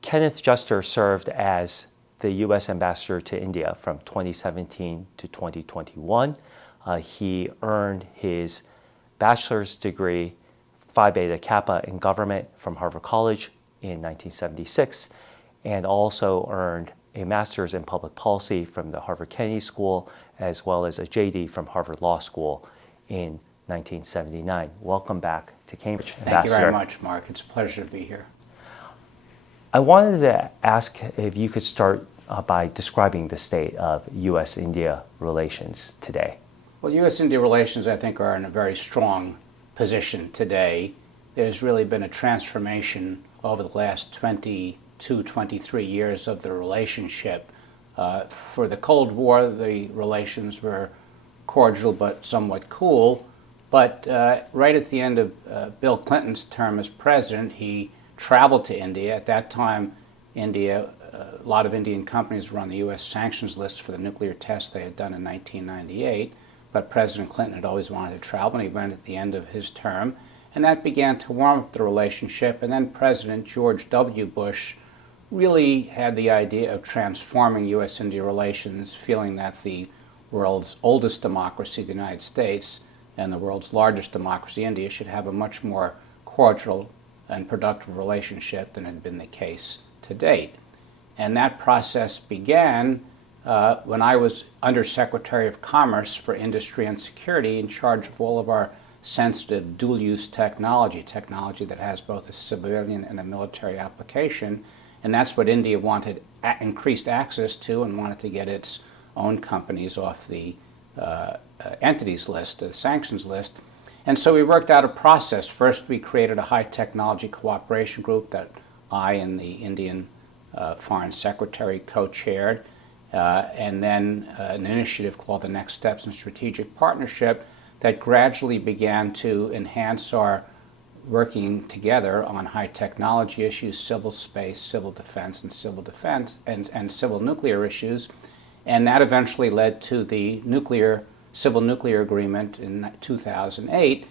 Kenneth Juster served as the U.S. Ambassador to India from 2017 to 2021. He earned his bachelor's degree, Phi Beta Kappa, in government from Harvard College in 1976, and also earned a master's in public policy from the Harvard Kennedy School, as well as a JD from Harvard Law School in 1979. Welcome back to Cambridge, Thank Ambassador. you very much, Mark. It's a pleasure to be here. I wanted to ask if you could start by describing the state of U.S. India relations today. Well, U.S. India relations, I think, are in a very strong position today. There's really been a transformation over the last 22, 23 years of the relationship. For the Cold War, the relations were cordial but somewhat cool. But right at the end of Bill Clinton's term as president, he traveled to India. At that time, India, a lot of Indian companies were on the U.S. sanctions list for the nuclear tests they had done in 1998. But President Clinton had always wanted to travel, and he went at the end of his term. And that began to warm up the relationship. And then President George W. Bush really had the idea of transforming U.S.-India relations, feeling that the world's oldest democracy, the United States, and the world's largest democracy, India, should have a much more cordial and productive relationship than had been the case to date. And that process began when I was Undersecretary of Commerce for Industry and Security, in charge of all of our sensitive dual-use technology that has both a civilian and a military application. And that's what India wanted increased access to, and wanted to get its own companies off the entities list, the sanctions list. And so we worked out a process. First, we created a high technology cooperation group that I and the Indian Foreign Secretary co-chaired, and then an initiative called the Next Steps in Strategic Partnership that gradually began to enhance our working together on high technology issues, civil space, civil defense, and civil nuclear issues. And that eventually led to the civil nuclear agreement in 2008.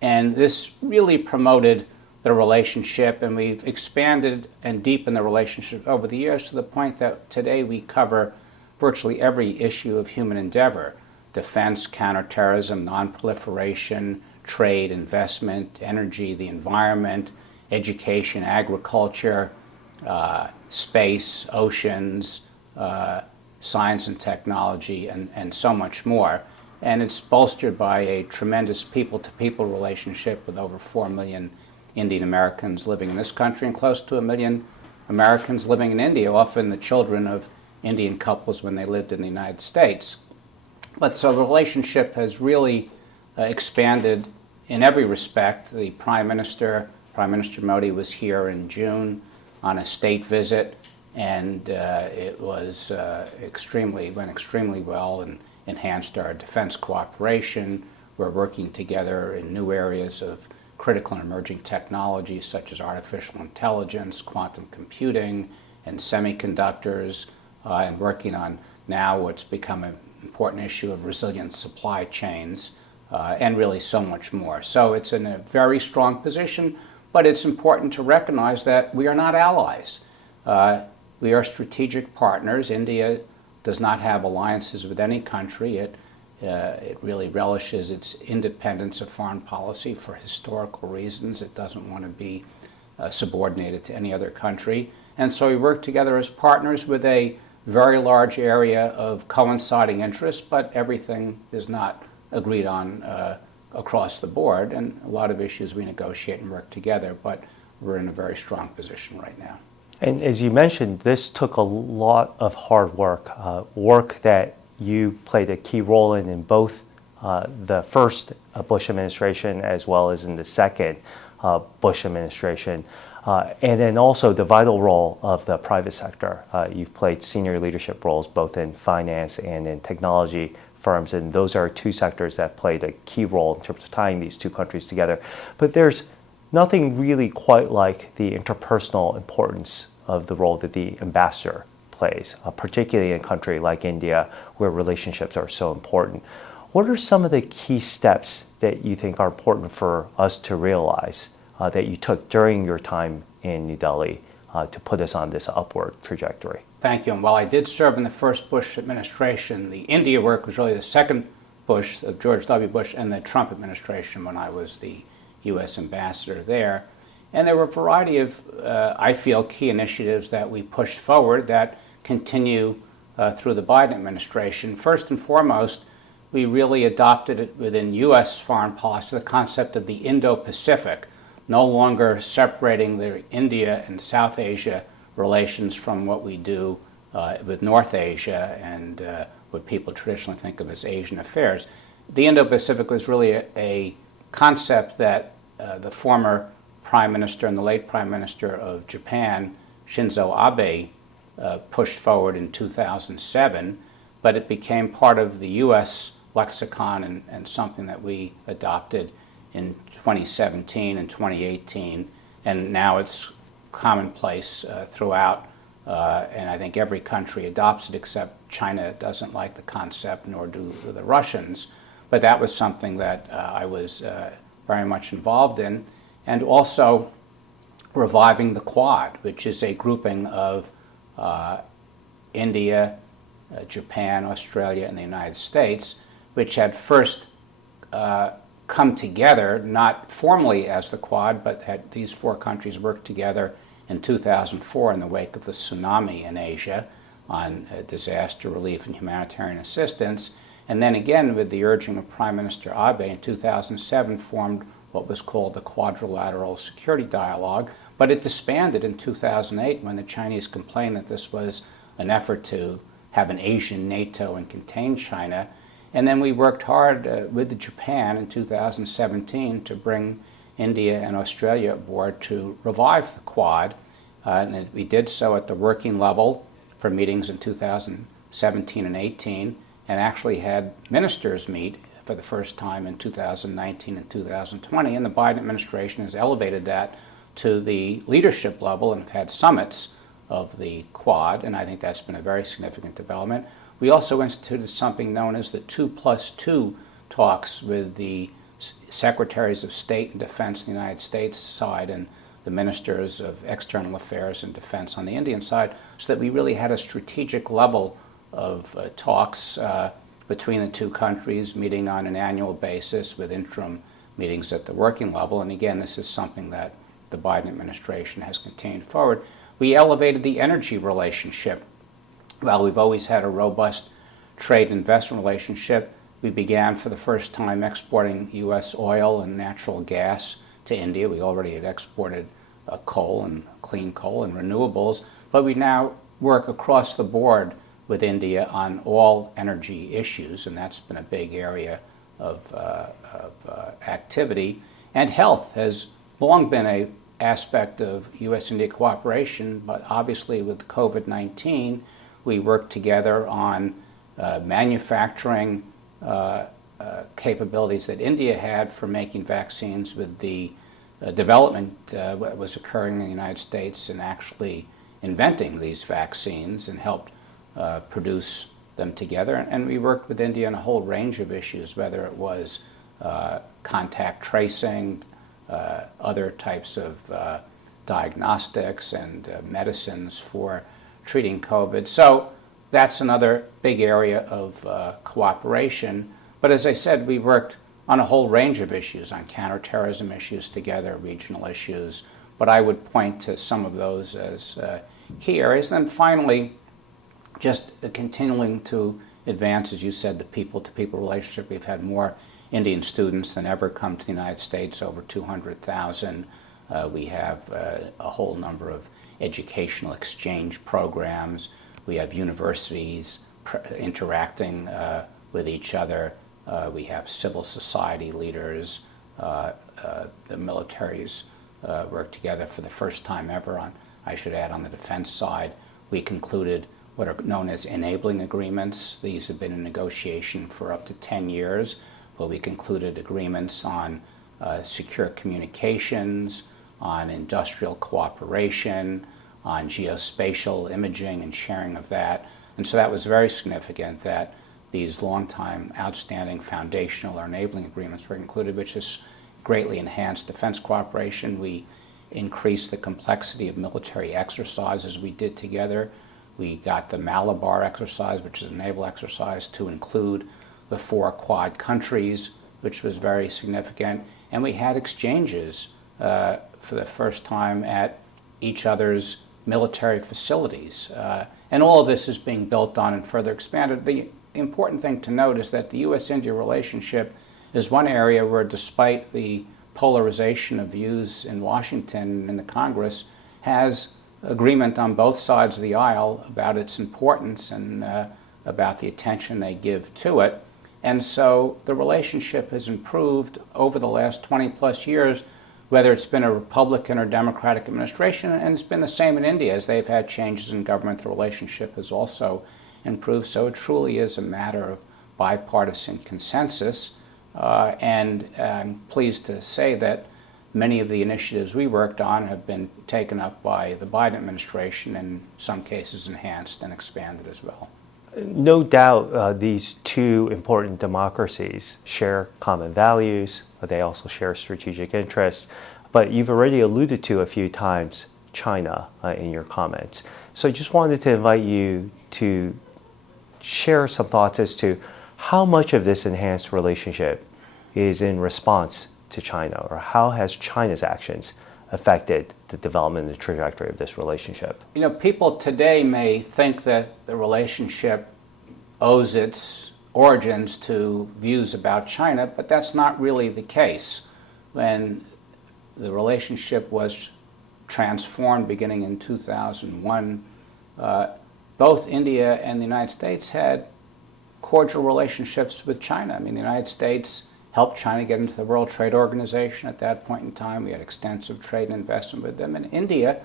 And this really promoted the relationship, and we've expanded and deepened the relationship over the years to the point that today we cover virtually every issue of human endeavor: defense, counterterrorism, nonproliferation, trade, investment, energy, the environment, education, agriculture, space, oceans, science and technology, and so much more. And it's bolstered by a tremendous people-to-people relationship with over 4 million Indian Americans living in this country and close to 1 million Americans living in India, often the children of Indian couples when they lived in the United States. But so the relationship has really expanded in every respect. The Prime Minister Modi, was here in June on a state visit, and it was went extremely well and enhanced our defense cooperation. We're working together in new areas of critical and emerging technologies such as artificial intelligence, quantum computing, and semiconductors, and working on now what's become an important issue of resilient supply chains, and really so much more. So it's in a very strong position, but it's important to recognize that we are not allies. We are strategic partners. India does not have alliances with any country. It really relishes its independence of foreign policy for historical reasons. It doesn't want to be subordinated to any other country. And so we work together as partners with a very large area of coinciding interests, but everything is not agreed on across the board. And a lot of issues we negotiate and work together, but we're in a very strong position right now. And as you mentioned, this took a lot of hard work, work that you played a key role in both the first Bush administration as well as in the second Bush administration, and then also the vital role of the private sector. You've played senior leadership roles both in finance and in technology firms, and those are two sectors that played a key role in terms of tying these two countries together. But there's nothing really quite like the interpersonal importance of the role that the ambassador plays, particularly in a country like India where relationships are so important. What are some of the key steps that you think are important for us to realize that you took during your time in New Delhi to put us on this upward trajectory. Thank you. And while I did serve in the first Bush administration, the India work was really the second Bush, of George W. Bush, and the Trump administration when I was the U.S. ambassador there. And there were a variety of, I feel, key initiatives that we pushed forward that continue through the Biden administration. First and foremost, we really adopted it within U.S. foreign policy, the concept of the Indo-Pacific, no longer separating the India and South Asia relations from what we do with North Asia and what people traditionally think of as Asian affairs. The Indo-Pacific was really a concept that the former Prime Minister and the late Prime Minister of Japan, Shinzo Abe, pushed forward in 2007, but it became part of the U.S. lexicon and something that we adopted in 2017 and 2018, and now it's commonplace throughout, and I think every country adopts it except China doesn't like the concept, nor do the Russians. But that was something that I was very much involved in, and also reviving the Quad, which is a grouping of India, Japan, Australia, and the United States, which had first come together, not formally as the Quad, but had these four countries worked together in 2004 in the wake of the tsunami in Asia on disaster relief and humanitarian assistance. And then again, with the urging of Prime Minister Abe in 2007, formed what was called the Quadrilateral Security Dialogue, but it disbanded in 2008 when the Chinese complained that this was an effort to have an Asian NATO and contain China. And then we worked hard with Japan in 2017 to bring India and Australia aboard to revive the Quad. And we did so at the working level for meetings in 2017 and 18, and actually had ministers meet for the first time in 2019 and 2020. And the Biden administration has elevated that to the leadership level and have had summits of the Quad, and I think that's been a very significant development. We also instituted something known as the 2+2 talks with the Secretaries of State and Defense in the United States side and the Ministers of External Affairs and Defense on the Indian side, so that we really had a strategic level of talks between the two countries, meeting on an annual basis with interim meetings at the working level. And again, this is something that the Biden administration has continued forward. We elevated the energy relationship. While we've always had a robust trade investment relationship, we began for the first time exporting U.S. oil and natural gas to India. We already had exported coal and clean coal and renewables, but we now work across the board with India on all energy issues, and that's been a big area of activity. And health has long been an aspect of U.S.-India cooperation, but obviously with COVID-19, we worked together on manufacturing capabilities that India had for making vaccines with the development that was occurring in the United States and actually inventing these vaccines and helped produce them together. And we worked with India on a whole range of issues, whether it was contact tracing, other types of diagnostics and medicines for treating COVID. So that's another big area of cooperation. But as I said, we worked on a whole range of issues, on counterterrorism issues together, regional issues. But I would point to some of those as key areas. And then finally, just continuing to advance, as you said, the people-to-people relationship. We've had more Indian students than ever come to the United States, over 200,000. We have a whole number of educational exchange programs. We have universities interacting with each other. We have civil society leaders. The militaries work together for the first time ever on, I should add, on the defense side. We concluded what are known as enabling agreements. These have been in negotiation for up to 10 years, but we concluded agreements on secure communications, on industrial cooperation, on geospatial imaging and sharing of that. And so that was very significant that these long-time outstanding foundational or enabling agreements were included, which has greatly enhanced defense cooperation. We increase the complexity of military exercises we did together. We got the Malabar exercise, which is a naval exercise, to include the 4 Quad countries, which was very significant. And we had exchanges for the first time at each other's military facilities. And all of this is being built on and further expanded. The important thing to note is that the U.S.-India relationship is one area where, despite the polarization of views in Washington and in the Congress, has agreement on both sides of the aisle about its importance and about the attention they give to it. And so the relationship has improved over the last 20 plus years, whether it's been a Republican or Democratic administration, and it's been the same in India. As they've had changes in government, the relationship has also improved. So it truly is a matter of bipartisan consensus. And I'm pleased to say that many of the initiatives we worked on have been taken up by the Biden administration, and in some cases enhanced and expanded as well. No doubt these two important democracies share common values, but they also share strategic interests. But you've already alluded to a few times China in your comments. So I just wanted to invite you to share some thoughts as to how much of this enhanced relationship is in response to China, or how has China's actions affected the development and the trajectory of this relationship? You know, people today may think that the relationship owes its origins to views about China, but that's not really the case. When the relationship was transformed beginning in 2001, both India and the United States had cordial relationships with China. I mean, the United States helped China get into the World Trade Organization at that point in time. We had extensive trade and investment with them. And India,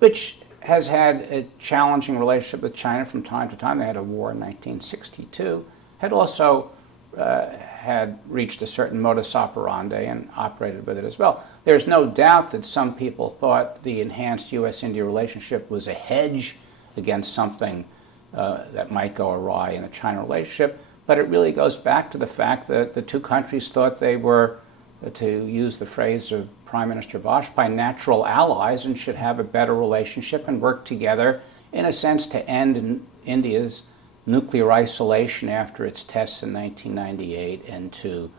which has had a challenging relationship with China from time to time, they had a war in 1962, had also had reached a certain modus operandi and operated with it as well. There's no doubt that some people thought the enhanced U.S.-India relationship was a hedge against something that might go awry in the China relationship. But it really goes back to the fact that the two countries thought they were, to use the phrase of Prime Minister Vajpayee, natural allies and should have a better relationship and work together, in a sense, to end India's nuclear isolation after its tests in 1998 and to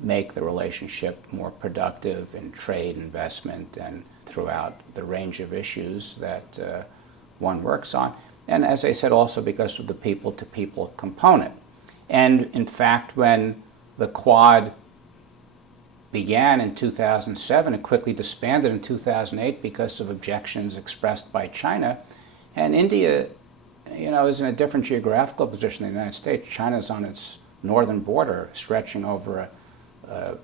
make the relationship more productive in trade, investment, and throughout the range of issues that one works on. And as I said, also because of the people-to-people component. And in fact, when the Quad began in 2007, it quickly disbanded in 2008 because of objections expressed by China. And India, you know, is in a different geographical position than the United States. China's on its northern border, stretching over a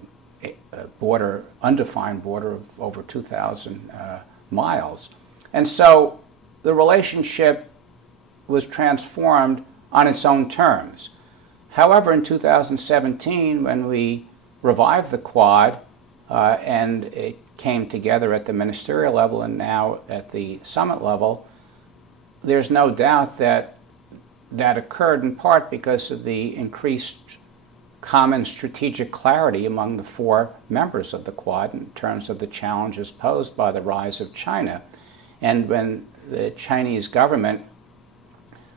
border, undefined border of over 2,000 miles. And so the relationship was transformed on its own terms. However, in 2017, when we revived the Quad and it came together at the ministerial level and now at the summit level, there's no doubt that that occurred in part because of the increased common strategic clarity among the 4 members of the Quad in terms of the challenges posed by the rise of China. And when the Chinese government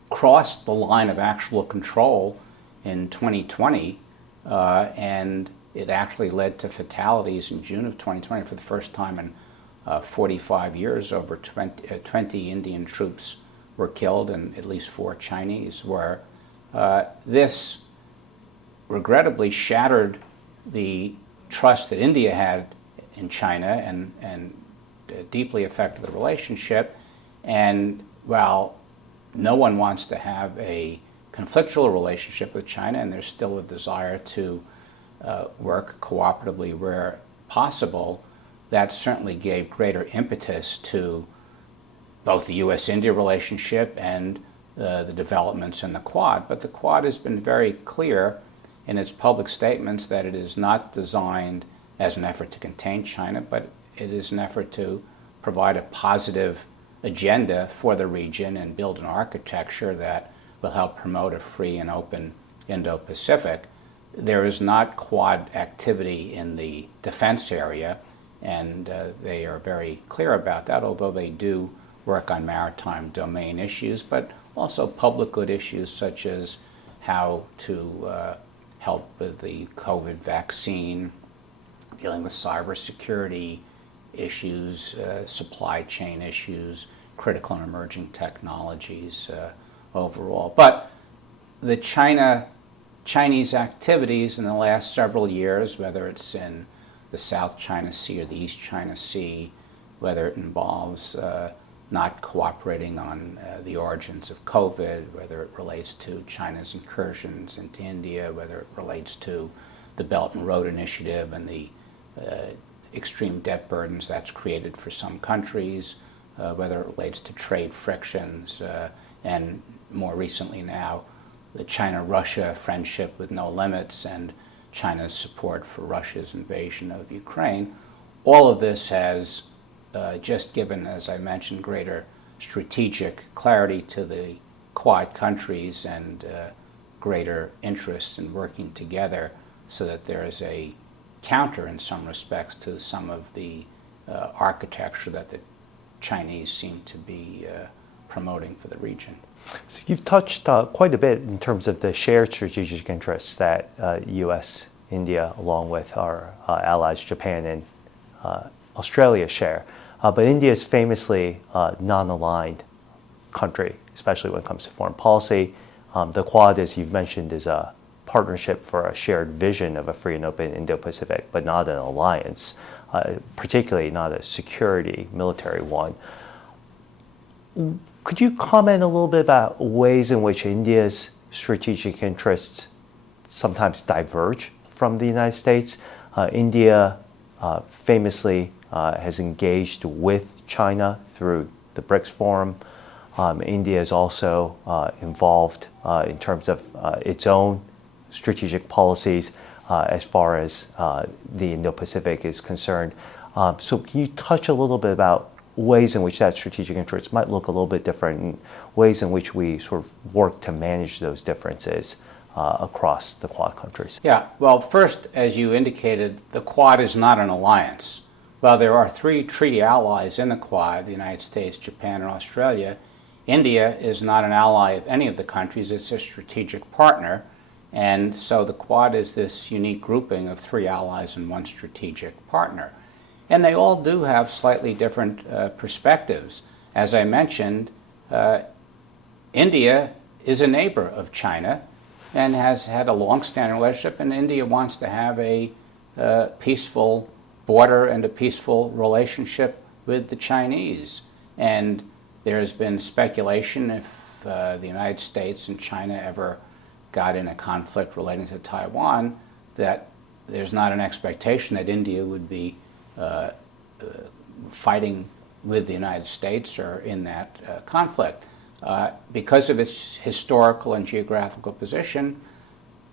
crossed the line of actual control in 2020, and it actually led to fatalities in June of 2020 for the first time in 45 years. Over 20 Indian troops were killed and at least 4 Chinese were. This regrettably shattered the trust that India had in China and deeply affected the relationship. And while no one wants to have a conflictual relationship with China, and there's still a desire to work cooperatively where possible, that certainly gave greater impetus to both the U.S.-India relationship and the developments in the Quad. But the Quad has been very clear in its public statements that it is not designed as an effort to contain China, but it is an effort to provide a positive agenda for the region and build an architecture that will help promote a free and open Indo-Pacific. There is not Quad activity in the defense area, and they are very clear about that, although they do work on maritime domain issues, but also public good issues such as how to help with the COVID vaccine, dealing with cybersecurity issues, supply chain issues, critical and emerging technologies overall. But the Chinese activities in the last several years, whether it's in the South China Sea or the East China Sea, whether it involves not cooperating on the origins of COVID, whether it relates to China's incursions into India, whether it relates to the Belt and Road Initiative and the extreme debt burdens that's created for some countries, whether it relates to trade frictions, and more recently now, the China-Russia friendship with no limits and China's support for Russia's invasion of Ukraine. All of this has just given, as I mentioned, greater strategic clarity to the Quad countries and greater interest in working together so that there is a counter in some respects to some of the architecture that the Chinese seem to be promoting for the region. So you've touched quite a bit in terms of the shared strategic interests that U.S. India, along with our allies Japan and Australia share. But India is famously a non-aligned country, especially when it comes to foreign policy. The Quad, as you've mentioned, is a partnership for a shared vision of a free and open Indo-Pacific, but not an alliance, particularly not a security military one. Could you comment a little bit about ways in which India's strategic interests sometimes diverge from the United States? India famously has engaged with China through the BRICS Forum. India is also involved in terms of its own strategic policies as far as the Indo-Pacific is concerned. So can you touch a little bit about ways in which that strategic interest might look a little bit different, and ways in which we sort of work to manage those differences across the Quad countries? Yeah, well, first, as you indicated, the Quad is not an alliance. Well, there are three treaty allies in the Quad, the United States, Japan, and Australia. India is not an ally of any of the countries, it's a strategic partner. And so the Quad is this unique grouping of three allies and one strategic partner. And they all do have slightly different perspectives. As I mentioned, India is a neighbor of China and has had a long-standing relationship, and India wants to have a peaceful border and a peaceful relationship with the Chinese. And there's been speculation if the United States and China ever got in a conflict relating to Taiwan, that there's not an expectation that India would be fighting with the United States or in that conflict. Because of its historical and geographical position,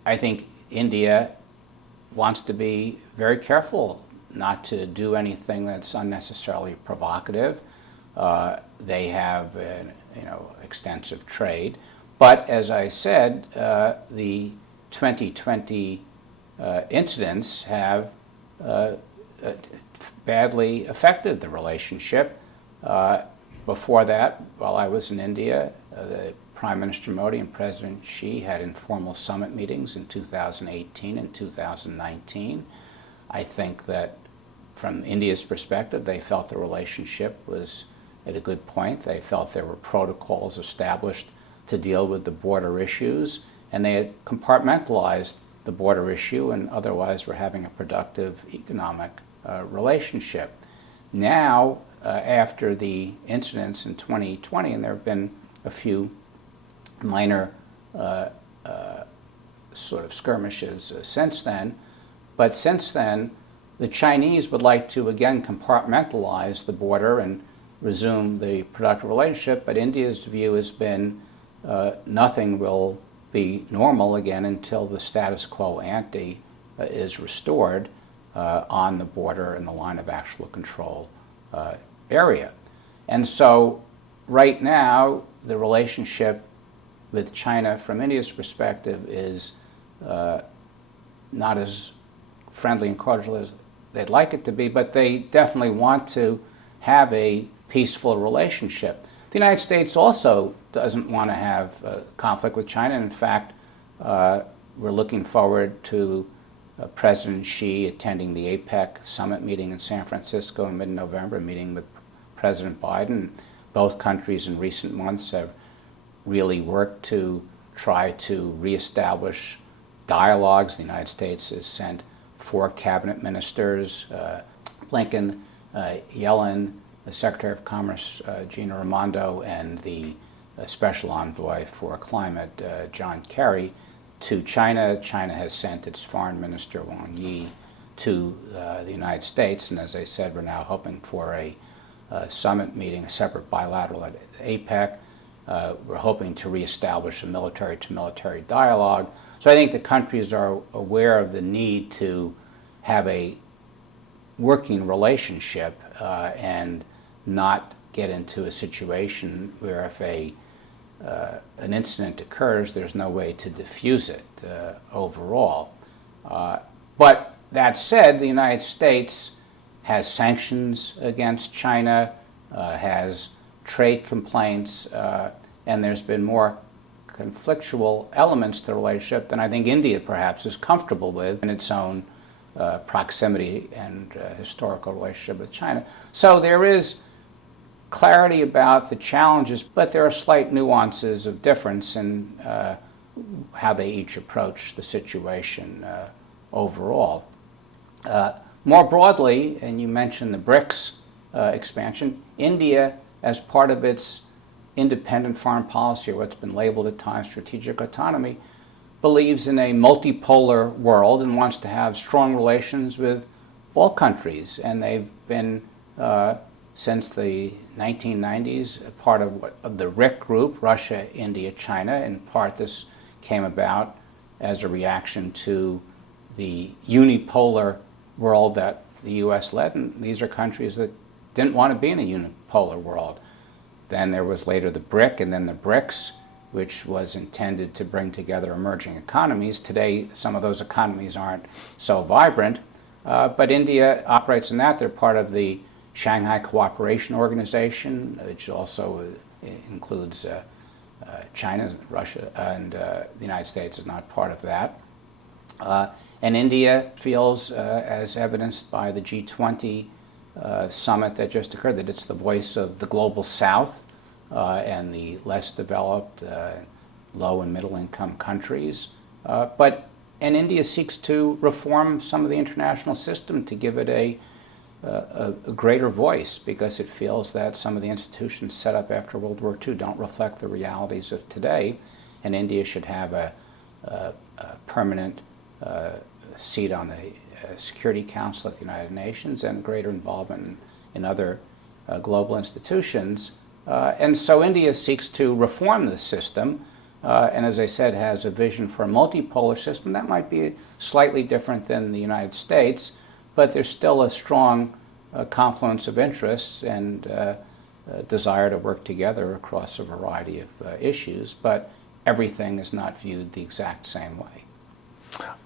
I think India wants to be very careful not to do anything that's unnecessarily provocative. They have extensive trade. But as I said, the 2020 incidents have badly affected the relationship. Before that, while I was in India, the Prime Minister Modi and President Xi had informal summit meetings in 2018 and 2019. I think that from India's perspective, they felt the relationship was at a good point. They felt there were protocols established to deal with the border issues, and they had compartmentalized the border issue and otherwise were having a productive economic relationship. Now, after the incidents in 2020, and there have been a few minor sort of skirmishes since then, but since then, the Chinese would like to again compartmentalize the border and resume the productive relationship, but India's view has been nothing will be normal again until the status quo ante is restored on the border and the line of actual control area. And so right now, the relationship with China from India's perspective is not as friendly and cordial as they'd like it to be, but they definitely want to have a peaceful relationship. The United States also doesn't want to have conflict with China. In fact, we're looking forward to President Xi attending the APEC summit meeting in San Francisco in mid-November, meeting with President Biden. Both countries in recent months have really worked to try to reestablish dialogues. The United States has sent 4 cabinet ministers, Blinken, Yellen, the Secretary of Commerce, Gina Raimondo, and the Special Envoy for Climate, John Kerry, to China. China has sent its Foreign Minister, Wang Yi, to the United States, and as I said, we're now hoping for a summit meeting, a separate bilateral at APEC. We're hoping to reestablish a military-to-military dialogue. So I think the countries are aware of the need to have a working relationship and not get into a situation where if an incident occurs, there's no way to diffuse it overall. But that said, the United States has sanctions against China, has trade complaints, and there's been more conflictual elements to the relationship than I think India perhaps is comfortable with in its own proximity and historical relationship with China. So there is clarity about the challenges, but there are slight nuances of difference in how they each approach the situation overall. More broadly, and you mentioned the BRICS expansion, India, as part of its independent foreign policy, or what's been labeled at times strategic autonomy, believes in a multipolar world and wants to have strong relations with all countries. And they've been, since the 1990s, a part of the RIC group, Russia, India, China. In part, this came about as a reaction to the unipolar world that the U.S. led, and these are countries that didn't want to be in a unipolar world. Then there was later the BRIC and then the BRICS, which was intended to bring together emerging economies. Today, some of those economies aren't so vibrant, but India operates in that. They're part of the Shanghai Cooperation Organization, which also includes China, Russia, and the United States is not part of that. And India feels, as evidenced by the G20 summit that just occurred, that it's the voice of the global South and the less developed, low and middle income countries. And India seeks to reform some of the international system to give it a greater voice, because it feels that some of the institutions set up after World War II don't reflect the realities of today, and India should have a permanent seat on the Security Council at the United Nations and greater involvement in other global institutions. And so India seeks to reform the system, and as I said, has a vision for a multipolar system. That might be slightly different than the United States, but there's still a strong confluence of interests and desire to work together across a variety of issues, but everything is not viewed the exact same way.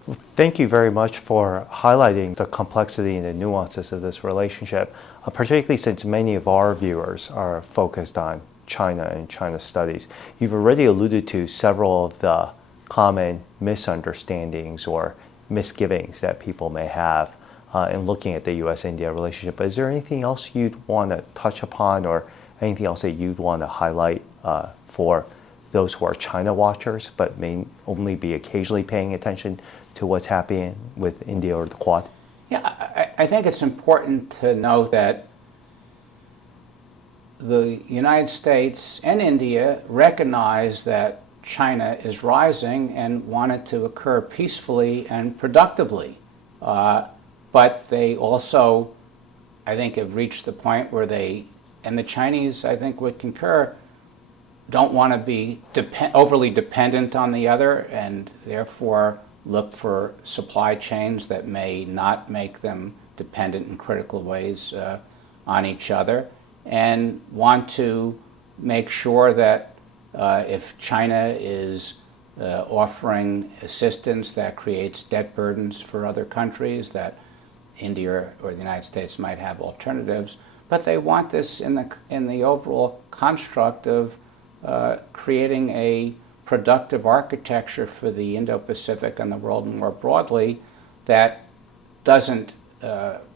Well, thank you very much for highlighting the complexity and the nuances of this relationship, particularly since many of our viewers are focused on China and China studies. You've already alluded to several of the common misunderstandings or misgivings that people may have in looking at the U.S. India relationship. But is there anything else you'd want to touch upon, or anything else that you'd want to highlight for those who are China watchers but may only be occasionally paying attention to what's happening with India or the Quad? Yeah, I think it's important to note that the United States and India recognize that China is rising and want it to occur peacefully and productively. But they also, I think, have reached the point where they, and the Chinese, I think, would concur, don't want to be overly dependent on the other, and therefore look for supply chains that may not make them dependent in critical ways on each other, and want to make sure that if China is offering assistance that creates debt burdens for other countries, that India or the United States might have alternatives, but they want this in the overall construct of creating a productive architecture for the Indo-Pacific and the world more broadly that doesn't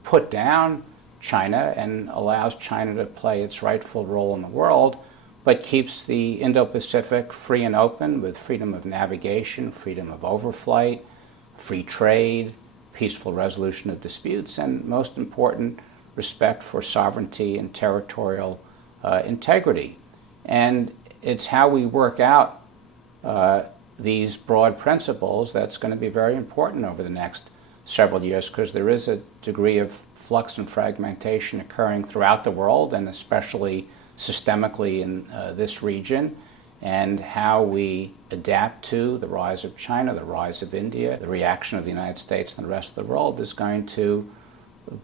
put down China and allows China to play its rightful role in the world, but keeps the Indo-Pacific free and open with freedom of navigation, freedom of overflight, free trade, peaceful resolution of disputes, and most important, respect for sovereignty and territorial integrity. And it's how we work out these broad principles that's going to be very important over the next several years, because there is a degree of flux and fragmentation occurring throughout the world, and especially systemically in this region, and how we adapt to the rise of China, the rise of India, the reaction of the United States and the rest of the world is going to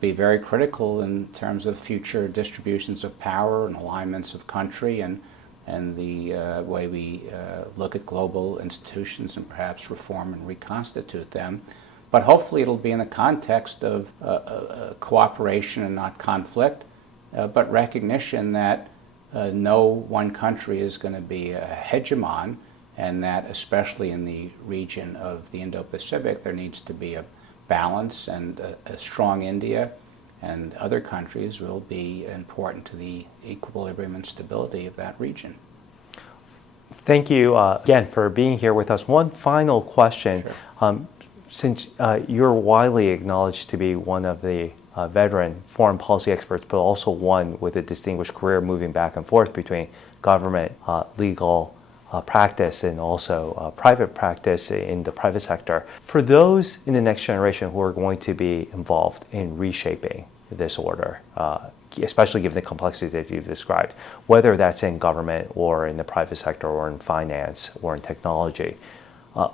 be very critical in terms of future distributions of power and alignments of country and the way we look at global institutions and perhaps reform and reconstitute them. But hopefully it'll be in the context of cooperation and not conflict, but recognition that no one country is going to be a hegemon, and that especially in the region of the Indo-Pacific there needs to be a balance, and a strong India and other countries will be important to the equilibrium and stability of that region. Thank you again for being here with us. One final question. Sure. Since you're widely acknowledged to be one of the veteran foreign policy experts, but also one with a distinguished career moving back and forth between government, legal practice, and also private practice in the private sector. For those in the next generation who are going to be involved in reshaping this order, especially given the complexity that you've described, whether that's in government or in the private sector or in finance or in technology,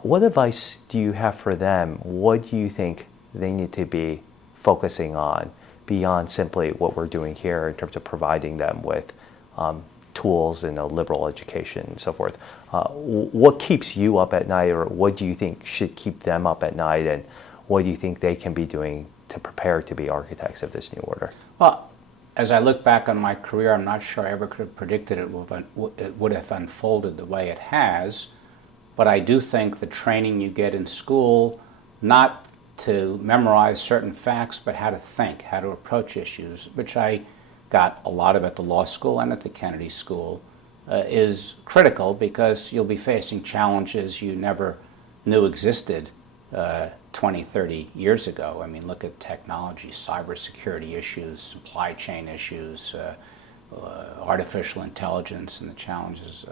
what advice do you have for them? What do you think they need to be focusing on beyond simply what we're doing here in terms of providing them with tools and a liberal education and so forth? What keeps you up at night, or what do you think should keep them up at night, and what do you think they can be doing to prepare to be architects of this new order? Well, as I look back on my career, I'm not sure I ever could have predicted it would have unfolded the way it has, but I do think the training you get in school, not to memorize certain facts, but how to think, how to approach issues, which I got a lot of at the law school and at the Kennedy School, is critical, because you'll be facing challenges you never knew existed 20, 30 years ago. I mean, look at technology, cybersecurity issues, supply chain issues, artificial intelligence and the challenges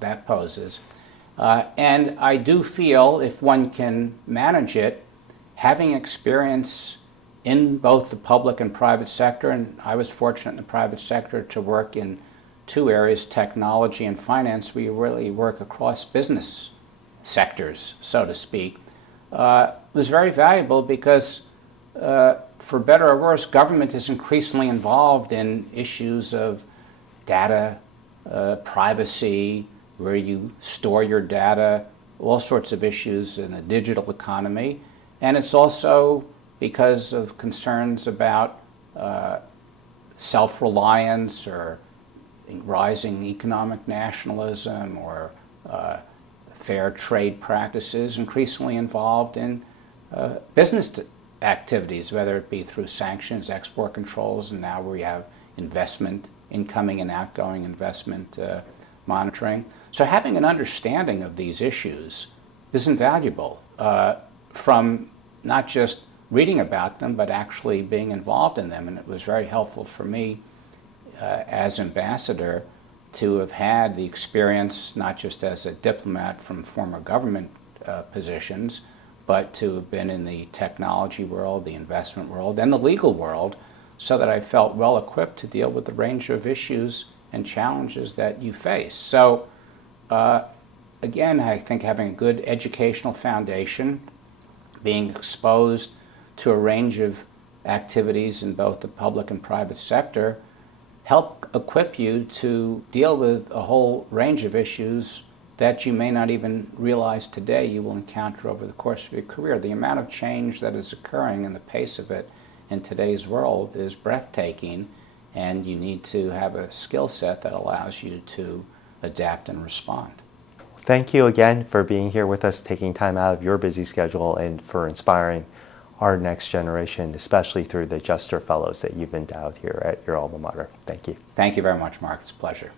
that poses. And I do feel if one can manage it, having experience in both the public and private sector, and I was fortunate in the private sector to work in two areas, technology and finance, where you really work across business sectors, so to speak, was very valuable, because for better or worse, government is increasingly involved in issues of data, privacy, where you store your data, all sorts of issues in the digital economy. And it's also because of concerns about self-reliance or rising economic nationalism or fair trade practices, increasingly involved in business activities, whether it be through sanctions, export controls, and now we have investment, incoming and outgoing investment monitoring. So having an understanding of these issues is invaluable, from not just reading about them, but actually being involved in them. And it was very helpful for me as ambassador to have had the experience, not just as a diplomat from former government positions, but to have been in the technology world, the investment world, and the legal world, so that I felt well equipped to deal with the range of issues and challenges that you face. So again, I think having a good educational foundation, being exposed to a range of activities in both the public and private sector, help equip you to deal with a whole range of issues that you may not even realize today you will encounter over the course of your career. The amount of change that is occurring and the pace of it in today's world is breathtaking, and you need to have a skill set that allows you to adapt and respond. Thank you again for being here with us, taking time out of your busy schedule, and for inspiring our next generation, especially through the Juster Fellows that you've endowed here at your alma mater. Thank you. Thank you very much, Mark. It's a pleasure.